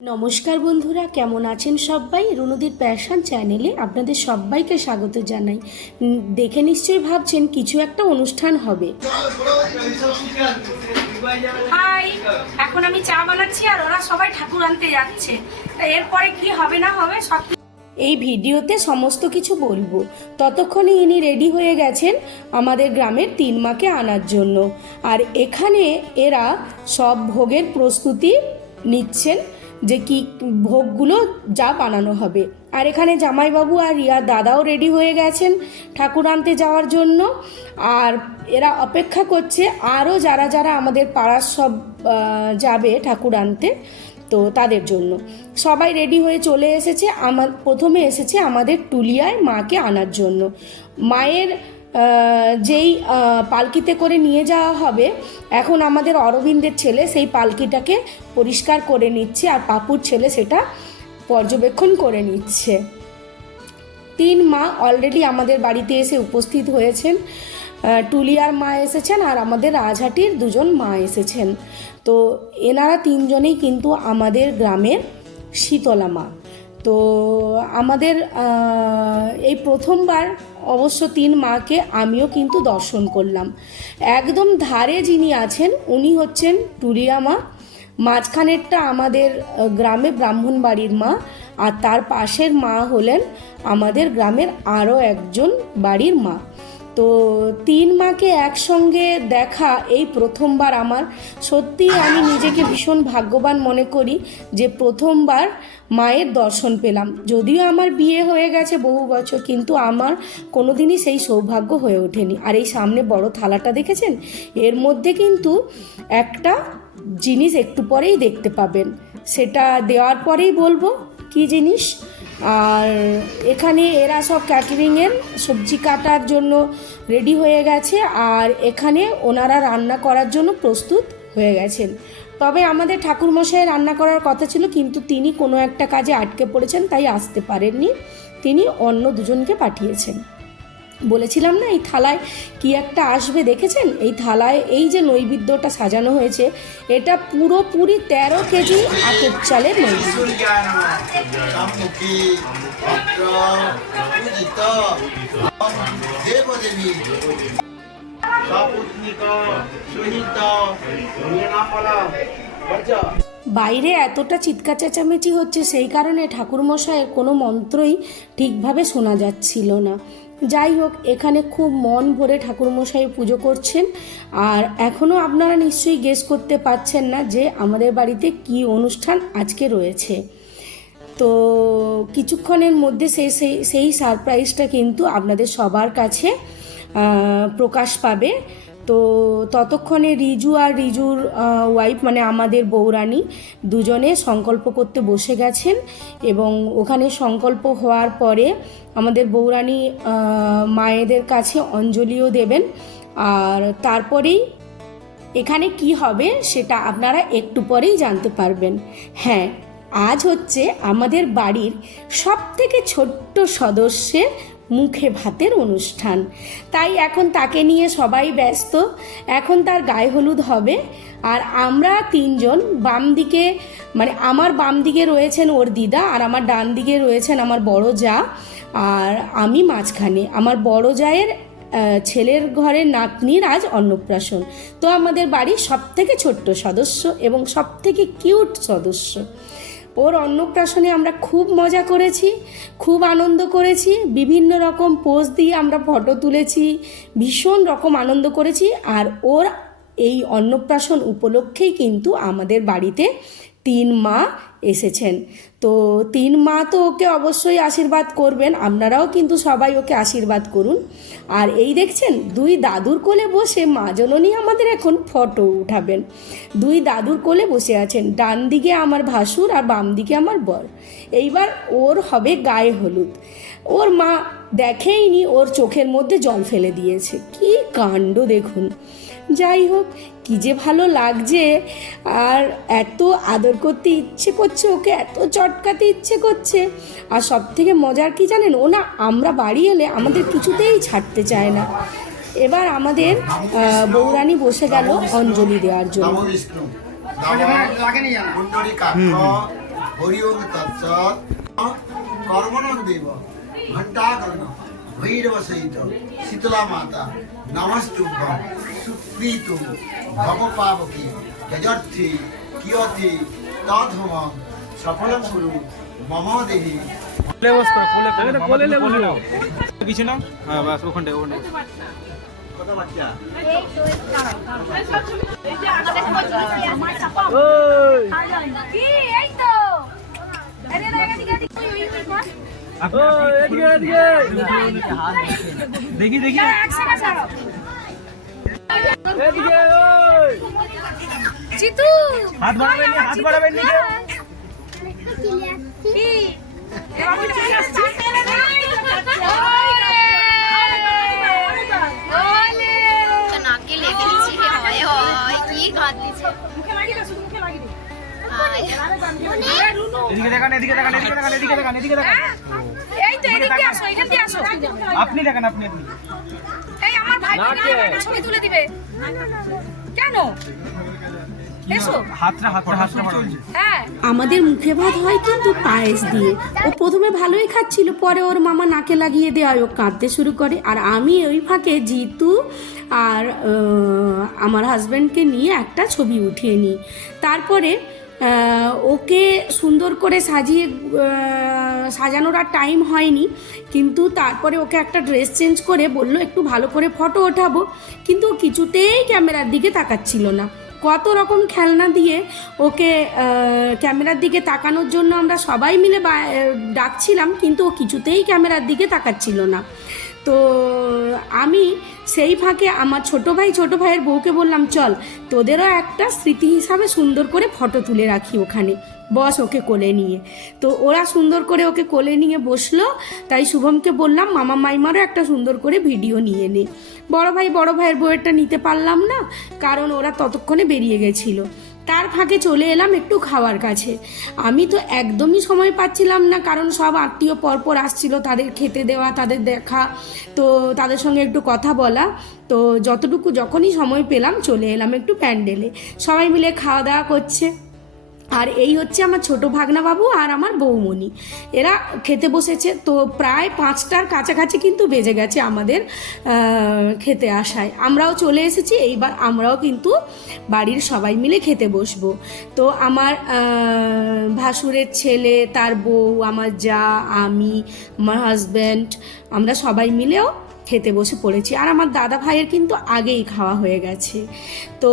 নমস্কার বন্ধুরা, কেমন আছেন সবাই? রুনুদির প্যাশন চ্যানেলে আপনাদের সবাইকে স্বাগত জানাই। দেখে নিশ্চয়ই ভাবছেন কিছু একটা অনুষ্ঠান হবে। হাই, এখন আমি চা বানাচ্ছি আর ওরা সবাই ঠাকুর আনতে যাচ্ছে। এরপরে কি হবে না হবে সব এই ভিডিওতে সমস্ত কিছু বলবো। ততক্ষণে ইনি রেডি হয়ে গেছেন আমাদের গ্রামের 3 মাকে আনার জন্য। আর এখানে এরা সব ভোগের প্রস্তুতি নিচ্ছেন, যে কি ভোগগুলো যা বানানো হবে। আর এখানে জামাইবাবু আর রিয়ার দাদাও রেডি হয়ে গেছেন ঠাকুর আনতে যাওয়ার জন্য। আর এরা অপেক্ষা করছে আরও যারা যারা আমাদের পাড়ার সব যাবে ঠাকুর আনতে, তো তাদের জন্য সবাই রেডি হয়ে চলে এসেছে। প্রথমে এসেছে আমাদের টুলিয়ায় মাকে আনার জন্য। মায়ের যেই পালকিতে করে নিয়ে যাওয়া হবে, এখন আমাদের অরবিন্দের ছেলে সেই পালকিটাকে পরিষ্কার করে নিচ্ছে, আর পাপুর ছেলে সেটা পর্যবেক্ষণ করে নিচ্ছে। 3 মা অলরেডি আমাদের বাড়িতে এসে উপস্থিত হয়েছেন। টুলিয়ার মা এসেছেন আর আমাদের রাজহাটির 2জন মা এসেছেন। তো এনারা 3 জনেই কিন্তু আমাদের গ্রামের শীতলা মা। তো আমাদের এই প্রথমবার অবশ্য 3 মাকে আমিও কিন্তু দর্শন করলাম। একদম ধারে যিনি আছেন উনি হচ্ছেন টুলিয়া মা, মাঝখানেরটা আমাদের গ্রামে ব্রাহ্মণ বাড়ির মা, আর তার পাশের মা হলেন আমাদের গ্রামের আরও একজন বাড়ির মা। তো 3 মাকে একসঙ্গে দেখা এই প্রথমবার আমার। সত্যি আমি নিজেকে ভীষণ ভাগ্যবান মনে করি যে প্রথমবার মায়ের দর্শন পেলাম। যদিও আমার বিয়ে হয়ে গেছে বহু বছর, কিন্তু আমার কোনোদিনই সেই সৌভাগ্য হয়ে ওঠেনি। আর এই সামনে বড় থালাটা দেখেছেন, এর মধ্যে কিন্তু একটা জিনিস একটু পরেই দেখতে পাবেন, সেটা দেওয়ার পরেই বলবো কি জিনিস। আর এখানে এরা সব ক্যাটারিংয়ের সবজি কাটার জন্য রেডি হয়ে গেছে, আর এখানে ওনারা রান্না করার জন্য প্রস্তুত হয়ে গেছেন। তবে আমাদের ঠাকুরমশাই রান্না করার কথা ছিল, কিন্তু তিনি কোনো একটা কাজে আটকে পড়েছেন, তাই আসতে পারেননি। তিনি অন্য 2জনকে পাঠিয়েছেন। বলেছিলাম না এই থালায় কি একটা আসবে, দেখেছেন? এই থালায় এই যে নৈবেদ্যটা সাজানো হয়েছে, এটা পুরোপুরি 13 কেজি আতপ চালের নৈবেদ্য। বাইরে এতটা চিৎকার চেঁচামেচি হচ্ছে, সেই কারণে ঠাকুরমশাইয়ের কোনো মন্ত্রই ঠিকভাবে শোনা যাচ্ছিল না। যাই হোক, এখানে খুব মন ভরে ঠাকুরমশাই পুজো করছেন। আর এখনও আপনারা নিশ্চয়ই গেস করতে পারছেন না যে আমাদের বাড়িতে কি অনুষ্ঠান আজকে রয়েছে। তো কিছুক্ষণের মধ্যে সেই সারপ্রাইজটা কিন্তু আপনাদের সবার কাছে প্রকাশ পাবে। তো ততক্ষণে রিজু আর রিজুর ওয়াইফ মানে আমাদের বৌরানী 2জনে সংকল্প করতে বসে গেছেন, এবং ওখানে সংকল্প হওয়ার পরে আমাদের বৌরানী মায়েদের কাছে অঞ্জলিও দেবেন। আর তারপরেই এখানে কি হবে সেটা আপনারা একটু পরেই জানতে পারবেন। হ্যাঁ, আজ হচ্ছে আমাদের বাড়ির সবথেকে ছোট্ট সদস্যের মুখে ভাতের অনুষ্ঠান, তাই এখন তাকে নিয়ে সবাই ব্যস্ত। এখন তার গায়ে হলুদ হবে, আর আমরা 3জন বাম দিকে, মানে আমার বাম দিকে রয়েছেন ওর দিদা, আর আমার ডান দিকে রয়েছেন আমার বড় জা, আর আমি মাঝখানে। আমার বড় জায়ের ছেলের ঘরের নাতনির আজ অন্নপ্রাশন। তো আমাদের বাড়ির সবথেকে ছোট্ট সদস্য এবং সবথেকে কিউট সদস্য, ওর অন্নপ্রাশনে আমরা খুব মজা করেছি, খুব আনন্দ করেছি। বিভিন্ন রকম পোজ দিয়ে আমরা ফটো তুলেছি, ভীষণ রকম আনন্দ করেছি। আর ওর এই অন্নপ্রাশন উপলক্ষেই কিন্তু আমাদের বাড়িতে 3 মা এসেছেন। তো 3 মা তো ওকে অবশ্যই আশীর্বাদ করবেন, আপনারাও কিন্তু সবাই ওকে আশীর্বাদ করুন। আর এই দেখছেন 2 দাদুর কোলে বসে মা জননী আমাদের এখন ফটো উঠাবেন। 2 দাদুর কোলে বসে আছেন, ডান দিকে আমার ভাসুর আর বাম দিকে আমার বর। এইবার ওর হবে গায়ে হলুদ। ওর মা দেখেইনি, ওর চোখের মধ্যে জল ফেলে দিয়েছে। কি কাণ্ড দেখুন। যাই হোক, কি যে ভালো লাগছে, আর এত আদর করতে ইচ্ছে করছে ওকে, এত চটকাতে ইচ্ছে করছে। আর সব থেকে মজার কি জানেন, ও না আমরা বাড়ি এলে আমাদের কিছুতেই ছাড়তে চায় না। এবার আমাদের বৌরানী বসে গেল অঞ্জলি দেওয়ার জন্য। হরি ওম তৎসৎ। কর্মণং দেব ঘণ্টাকর্ণ ভৈরব সহিত শীতলা মাতা নমস্তুভ্যং সুপ্রীতুম ভব পাবকে যজর্থে কিয়তে তদ্ভবং সফলং কুরু মম দেহে। কোলে বস করো, কোলে বসে নাও, কিছু নাও। হ্যাঁ বাস, ওখানে কত বাচ্চা? দেখি দেখি চিতু হাত বাড়াবেন না, হাত বাড়াবেন না। নাকে লেগেছি হয় হয় কি কাঁদলিছে এদিকে দেখান, এদিকে দেখান, এদিকে দেখান, এদিকে দেখান, এদিকে দেখান। এই তো এদিকে আসো, এখান দিয়ে আসো। আপনি দেখান, আপনি আপনি। এই আমার ভাই একটা ছবি তুলে দিবে কেন? এসো। হাতটা মারো। হ্যাঁ আমাদের মুখে ভাত হয় কিন্তু পায়েস দিয়ে। ও প্রথমে ভালোই খাচ্ছিল, পরে ওর মামা নাকে লাগিয়ে দেওয়ায় ও কাঁদতে শুরু করে। আর আমি ওই ফাঁকে জিতু আর আমার হাজব্যান্ডকে নিয়ে একটা ছবি উঠিয়ে নিই। তারপরে ওকে সুন্দর করে সাজানোর আর টাইম হয়নি, কিন্তু তারপরে ওকে একটা ড্রেস চেঞ্জ করে বললো একটু ভালো করে ফটো ওঠাবো, কিন্তু ও কিছুতেই ক্যামেরার দিকে তাকাচ্ছিল না। কত রকম খেলনা দিয়ে ওকে ক্যামেরার দিকে তাকানোর জন্য আমরা সবাই মিলে ডাকছিলাম, কিন্তু ও কিছুতেই ক্যামেরার দিকে তাকাচ্ছিল না। তো আমি সেই ফাঁকে আমার ছোট ভাইয়ের বউকে বললাম, চল তোদেরও একটা স্মৃতি হিসাবে সুন্দর করে ফটো তুলে রাখি ওখানে, বস ওকে কোলে নিয়ে। তো ওরা সুন্দর করে ওকে কোলে নিয়ে বসলো। তাই শুভমকে বললাম মামা মাইমারও একটা সুন্দর করে ভিডিও নিয়ে নে। বড় ভাইয়ের বউয়েরটা নিতে পারলাম না, কারণ ওরা ততক্ষণে বেরিয়ে গেছিলো। তার ফাঁকে চলে এলাম একটু খাওয়ার কাছে। আমি তো একদমই সময় পাচ্ছিলাম না, কারণ সব আত্মীয় পরপর আসছিল, তাদের খেতে দেওয়া, তাদের দেখা, তো তাদের সঙ্গে একটু কথা বলা। তো যখনই সময় পেলাম চলে এলাম একটু প্যান্ডেলে। সবাই মিলে খাওয়া দাওয়া করছে। আর এই হচ্ছে আমার ছোট ভাগনা বাবু আর আমার বৌমণি, এরা খেতে বসেছে। তো প্রায় 5টার কাছাকাছি কিন্তু বেজে গেছে আমাদের খেতে আসায়। আমরাও চলে এসেছি, এইবার আমরাও কিন্তু বাড়ির সবাই মিলে খেতে বসবো। তো আমার ভাসুরের ছেলে, তার বউ, আমার যা, আমি, আমার হাজব্যান্ড, আমরা সবাই মিলেও খেতে বসে পড়েছি। আর আমার দাদা ভাইয়ের কিন্তু আগেই খাওয়া হয়ে গেছে। তো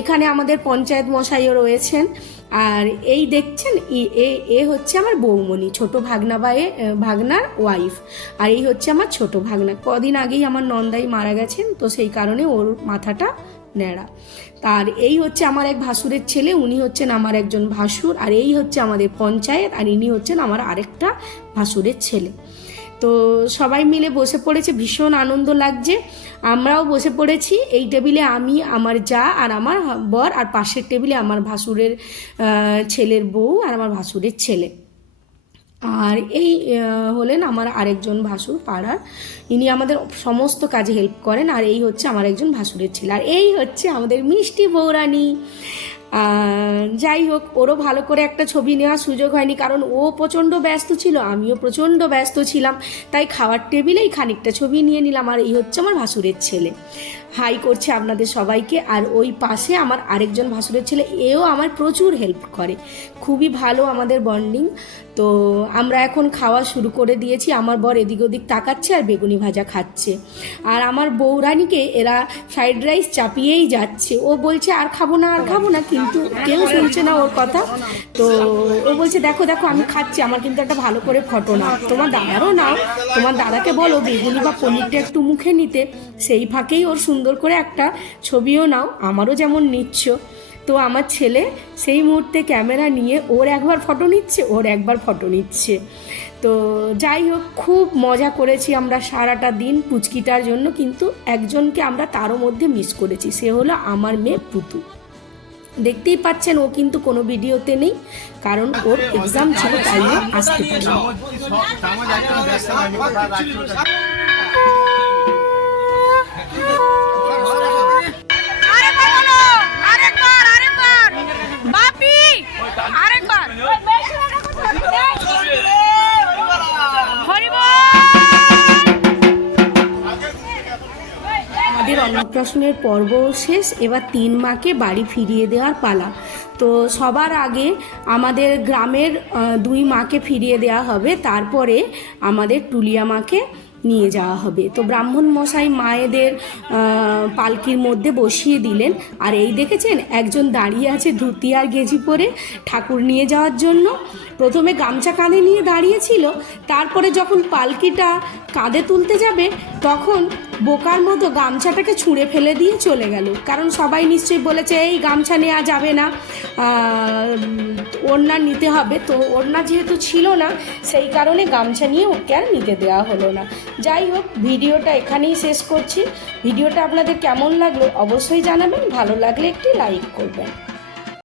এখানে আমাদের পঞ্চায়েত মশাইও রয়েছেন। আর এই দেখছেন এ হচ্ছে আমার বৌমণি, ছোট ভাগনার ওয়াইফ। আর এই হচ্ছে আমার ছোট ভাগনা। কদিন আগেই আমার নন্দাই মারা গেছেন, তো সেই কারণে ওর মাথাটা ন্যাড়া। আর এই হচ্ছে আমার এক ভাসুরের ছেলে, উনি হচ্ছেন আমার একজন ভাসুর। আর এই হচ্ছে আমাদের পঞ্চায়েত, আর ইনি হচ্ছেন আমার আরেকটা ভাসুরের ছেলে। তো সবাই মিলে বসে পড়েছে, ভীষণ আনন্দ লাগছে। আমরাও বসে পড়েছি এই টেবিলে, আমি, আমার যা আর আমার বর, আর পাশের টেবিলে আমার ভাসুরের ছেলের বউ আর আমার ভাসুরের ছেলে। আর এই হলেন আমার আরেকজন ভাসুর পাড়ার, ইনি আমাদের সমস্ত কাজে হেল্প করেন। আর এই হচ্ছে আমার একজন ভাসুরের ছেলে। আর এই হচ্ছে আমাদের মিষ্টি বৌরানী। যাই হোক, ওরও ভালো করে একটা ছবি নেওয়ার সুযোগ হয়নি, কারণ ও প্রচণ্ড ব্যস্ত ছিল, আমিও প্রচণ্ড ব্যস্ত ছিলাম। তাই খাওয়ার টেবিলেই খানিকটা ছবি নিয়ে নিলাম। আর এই হচ্ছে আমার ভাসুরের ছেলে, হাই করছে আপনাদের সবাইকে। আর ওই পাশে আমার আরেকজন ভাসুরের ছেলে, এও আমার প্রচুর হেল্প করে, খুবই ভালো আমাদের বন্ডিং। তো আমরা এখন খাওয়া শুরু করে দিয়েছি। আমার বর এদিক ওদিক তাকাচ্ছে আর বেগুনি ভাজা খাচ্ছে। আর আমার বৌরানীকে এরা ফ্রাইড রাইস চাপিয়েই যাচ্ছে। ও বলছে আর খাবো না, কিন্তু কেউ শুনছে না ওর কথা। তো ও বলছে দেখো আমি খাচ্ছি, আমার কিন্তু একটা ভালো করে ফটো নাও, তোমার দাদারও নাও, তোমার দাদাকে বলো বেগুনি বা পনিরটা একটু মুখে নিতে, সেই ফাঁকেই ওর সুন্দর করে একটা ছবিও নাও, আমারও যেমন নিচ্ছ। তো আমার ছেলে সেই মুহূর্তে ক্যামেরা নিয়ে ওর একবার ফটো নিচ্ছে। তো যাই হোক, খুব মজা করেছি আমরা সারাটা দিন পুচকিটার জন্য। কিন্তু একজনকে আমরা তারও মধ্যে মিস করেছি, সে হলো আমার মেয়ে পুতু। দেখতেই পাচ্ছেন ও কিন্তু কোনো ভিডিওতে নেই, কারণ ওর এক্সাম ছিল, তাই ও আসতে পারেনি। বাপি আরেকবার অন্নপ্রাশনের পর্ব শেষ, এবার 3 মাকে বাড়ি ফিরিয়ে দেওয়ার পালা। তো সবার আগে আমাদের গ্রামের 2 মাকে ফিরিয়ে দেওয়া হবে, তারপরে আমাদের টুলিয়া মাকে নিয়ে যাওয়া হবে। তো ব্রাহ্মণ মশাই মায়েদের পালকির মধ্যে বসিয়ে দিলেন। আর এই দেখেছেন একজন দাঁড়িয়ে আছে ধুতি আর গেঞ্জি পরে ঠাকুর নিয়ে যাওয়ার জন্য। প্রথমে গামছা কাঁধে নিয়ে দাঁড়িয়েছিল, তারপরে যখন পালকিটা কাঁধে তুলতে যাবে তখন বোকার মতো গামছাটাকে ছুঁড়ে ফেলে দিয়ে চলে গেল। কারণ সবাই নিশ্চয়ই বলেছে এই গামছা নেওয়া যাবে না, ওড়না নিতে হবে। তো ওড়না যেহেতু ছিল না সেই কারণে গামছা নিয়ে ওকে আর নিতে দেওয়া হলো না। যাই হোক, ভিডিওটা এখানেই শেষ করছি। ভিডিওটা আপনাদের কেমন লাগলো অবশ্যই জানাবেন, ভালো লাগলে একটি লাইক করবেন।